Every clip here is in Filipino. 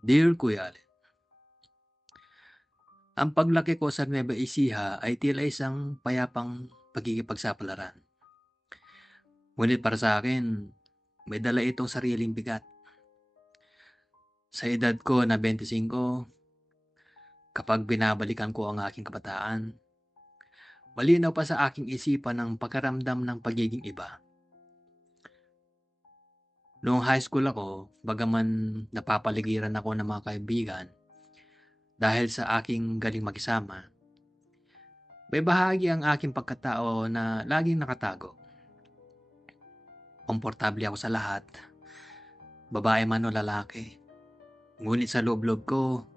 Dear Kuya Allen, ang paglaki ko sa Nueva Ecija ay tila isang payapang pakikipagsapalaran. Ngunit para sa akin, may dala itong sariling bigat. Sa edad ko na 25, kapag binabalikan ko ang aking kabataan, malinaw pa sa aking isipan ang pagkaramdam ng pagiging iba. Noong high school ako, bagaman napapaligiran ako ng mga kaibigan dahil sa aking galing makisama, may bahagi ang aking pagkatao na laging nakatago. Komportable ako sa lahat, babae man o lalaki. Ngunit sa loob-loob ko,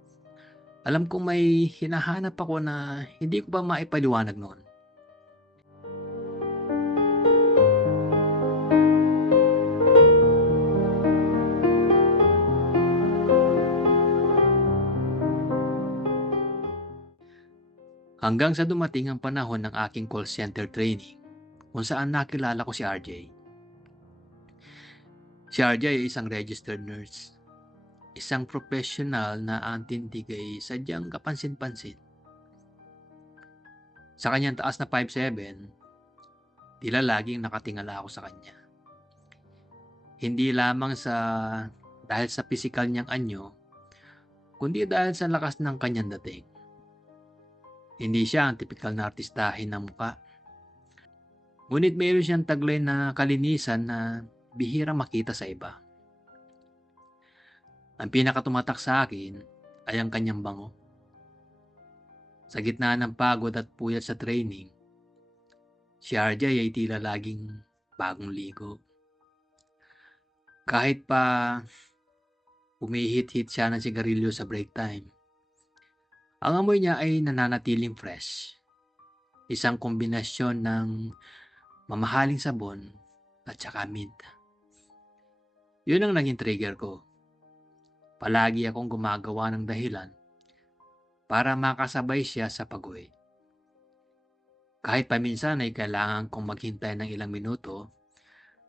alam kong may hinahanap ako na hindi ko pa maipaliwanag noon. Hanggang sa dumating ang panahon ng aking call center training kung saan nakilala ko si RJ. Si RJ ay isang registered nurse. Isang professional na ang tindig ay sadyang kapansin-pansin. Sa kanyang taas na 5'7", tila laging nakatingala ako sa kanya. Hindi lamang dahil sa pisikal niyang anyo, kundi dahil sa lakas ng kanyang dating. Hindi siya ang tipikal na artistahin ng muka. Ngunit mayroon siyang taglay na kalinisan na bihirang makita sa iba. Ang pinakatumatak sa akin ay ang kanyang bango. Sa gitna ng pagod at puyat sa training, si RJ ay tila laging bagong ligo. Kahit pa umihit-hit siya ng sigarilyo sa break time, ang amoy niya ay nananatiling fresh. Isang kombinasyon ng mamahaling sabon at saka mint. Yun ang naging trigger ko. Palagi akong gumagawa ng dahilan para makasabay siya sa pag-uwi. Kahit paminsan ay kailangan kong maghintay ng ilang minuto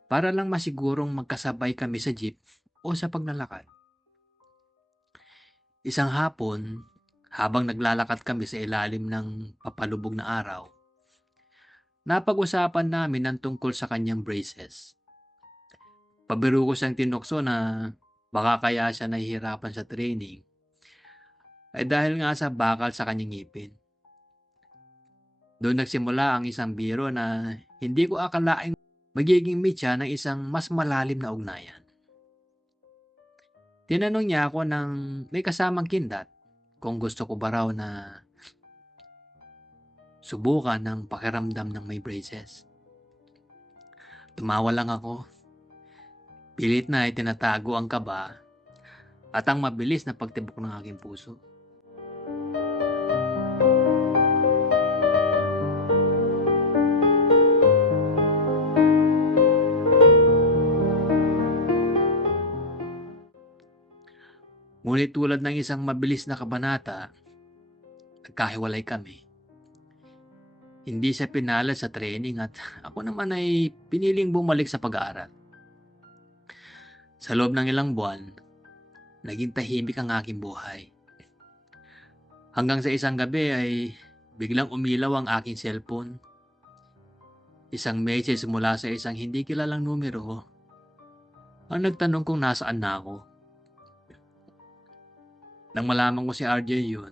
para lang masigurong magkasabay kami sa jeep o sa paglalakad. Isang hapon, habang naglalakad kami sa ilalim ng papalubog na araw, napag-usapan namin ang tungkol sa kanyang braces. Pabiro ko siyang tinukso na baka kaya siya nahihirapan sa training ay dahil nga sa bakal sa kanyang ngipin. Doon nagsimula ang isang biro na hindi ko akalaing magiging mitya ng isang mas malalim na ugnayan. Tinanong niya ako ng may kasamang kindat kung gusto ko ba raw na subukan ng pakiramdam ng may braces. Tumawa lang ako. Pilit na ay tinatago ang kaba at ang mabilis na pagtibok ng aking puso. Ngunit tulad ng isang mabilis na kabanata, nagkahiwalay kami. Hindi siya pinalad sa training at ako naman ay piniling bumalik sa pag-aaral. Sa loob ng ilang buwan, naging tahimik ang aking buhay. Hanggang sa isang gabi ay biglang umilaw ang aking cellphone. Isang message mula sa isang hindi kilalang numero ang nagtanong kung nasaan na ako. Nang malaman ko si RJ yun,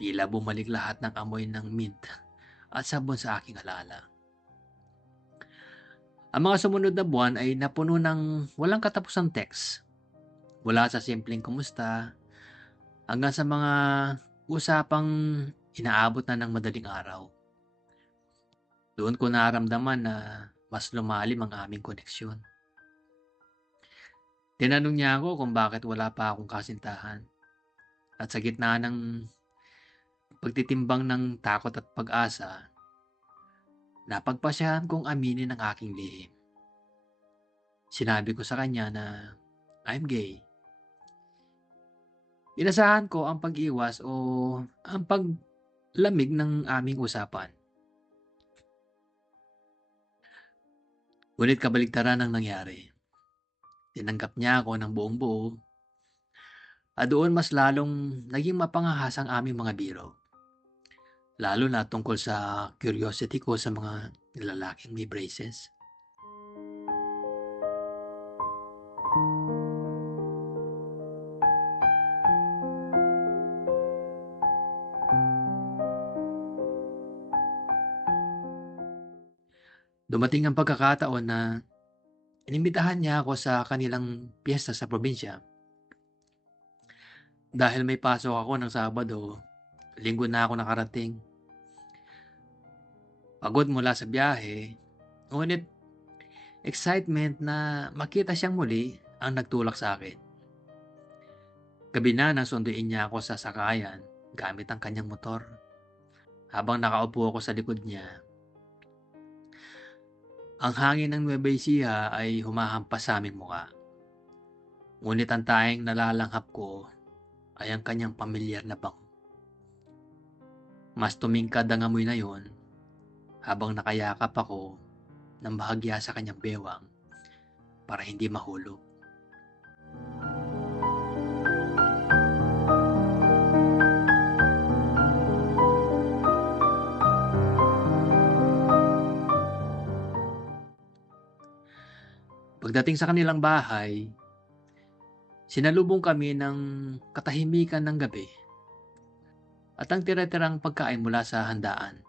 tila bumalik lahat ng amoy ng mint at sabon sa aking alala. Ang mga sumunod na buwan ay napuno ng walang katapusang text. Mula sa simpleng kumusta hanggang sa mga usapang inaabot na ng madaling araw. Doon ko naramdaman na mas lumalim ang aming koneksyon. Tinanong niya ako kung bakit wala pa akong kasintahan. At sa gitna ng pagtitimbang ng takot at pag-asa, napagpasyahan kong aminin ang aking lihim. Sinabi ko sa kanya na I'm gay. Inasahan ko ang pag-iwas o ang paglamig ng aming usapan. Ngunit kabaligtaran ang nangyari. Tinanggap niya ako ng buong buo At doon mas lalong naging mapangahas ang aming mga biro. Lalo na tungkol sa curiosity ko sa mga lalaking may braces. Dumating ang pagkakataon na inimbitahan niya ako sa kanilang piyesta sa probinsya. Dahil may pasok ako ng Sabado, Linggo na ako nakarating. Pagod mula sa biyahe, ngunit excitement na makita siyang muli ang nagtulak sa akin. Gabi na nang sunduin niya ako sa sakayan gamit ang kanyang motor. Habang nakaupo ako sa likod niya, ang hangin ng Nueva Ecija ay humahampas sa aming mukha. Ngunit ang tanging nalalanghap ko ay ang kanyang pamilyar na bango. Mas tumingkad ang amoy na yon habang nakayakap ako ng bahagya sa kanyang bewang para hindi mahulog. Pagdating sa kanilang bahay, sinalubong kami ng katahimikan ng gabi at ang tira-tirang pagkain mula sa handaan.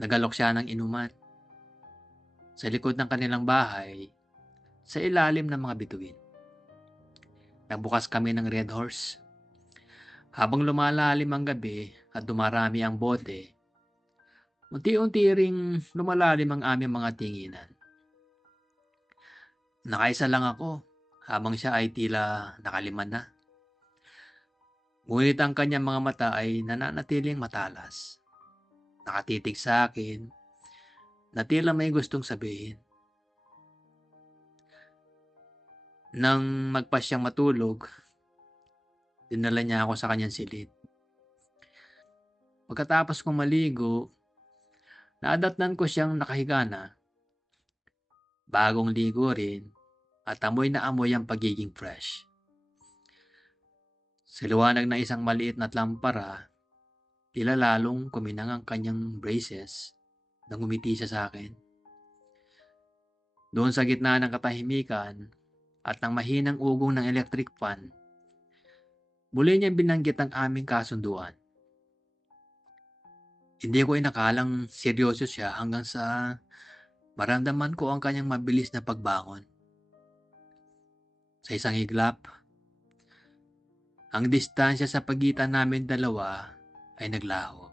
Nagalok siya ng inuman. Sa likod ng kanilang bahay, sa ilalim ng mga bituin. Nagbukas kami ng Red Horse. Habang lumalalim ang gabi at dumarami ang bote, unti-unti ring lumalalim ang aming mga tinginan. Nakaisa lang ako habang siya ay tila nakaliman na. Ngunit ang kanyang mga mata ay nananatiling matalas. Nakatitig sa akin na tila may gustong sabihin. Nang magpas siyang matulog, dinala niya ako sa kanyang silid. Pagkatapos kong maligo, naadatnan ko siyang nakahiga na. Bagong ligo rin at amoy na amoy ang pagiging fresh. Sa liwanag ng isang maliit na lampara, tila lalong kuminang ang kanyang braces nang ngumiti siya sa akin. Doon sa gitna ng katahimikan at ng mahinang ugong ng electric fan, muli niyang binanggit ang aming kasunduan. Hindi ko inakalang seryoso siya hanggang sa maramdaman ko ang kanyang mabilis na pagbangon. Sa isang iglap, ang distansya sa pagitan namin dalawa ay naglaho.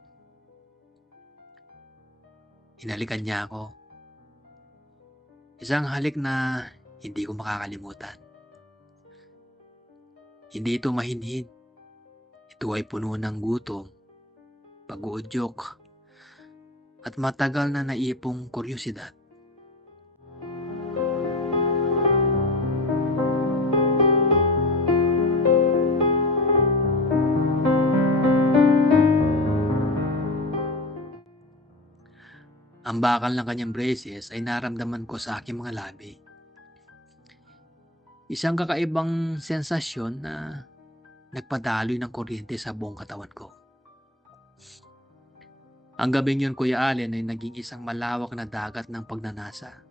Hinalikan niya ako. Isang halik na hindi ko makakalimutan. Hindi ito mahinhin. Ito ay puno ng gutom, pag-uudyok, at matagal na naipong kuryosidad. Ang bakal ng kanyang braces ay naramdaman ko sa aking mga labi. Isang kakaibang sensasyon na nagpadaloy ng kuryente sa buong katawan ko. Ang gabing yun, Kuya Allen, ay naging isang malawak na dagat ng pagnanasa.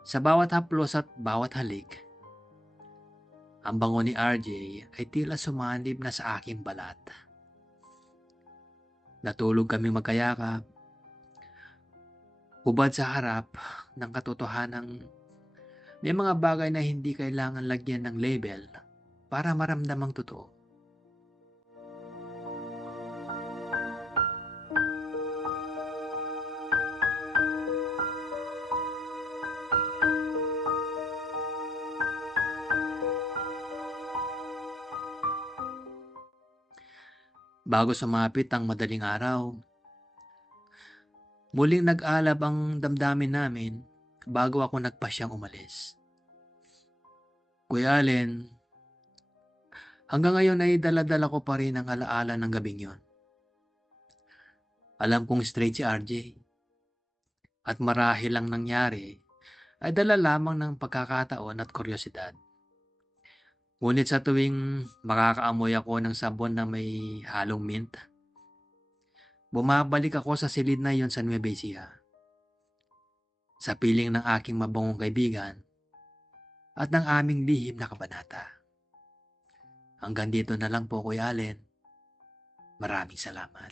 Sa bawat haplos at bawat halik, ang bango ni RJ ay tila sumanib na sa aking balat. Natulog kami magkayakap, hubad sa harap ng katotohanang may mga bagay na hindi kailangan lagyan ng label para maramdamang totoo. Bago sumapit ang madaling araw, muling nag-alab ang damdamin namin bago ako nagpasyang umalis. Kuya Allen, hanggang ngayon ay dala-dala ko pa rin ang alaala ng gabing yon. Alam kong straight si RJ at marahil lang nangyari ay dala lamang ng pagkakataon at kuryosidad. Ngunit sa tuwing makakaamoy ako ng sabon na may halong mint, bumabalik ako sa silid na iyon sa Nueva Ecija, sa piling ng aking mabangong kaibigan at ng aming lihim na kabanata. Hanggang dito na lang po, Kuya Allen. Maraming salamat.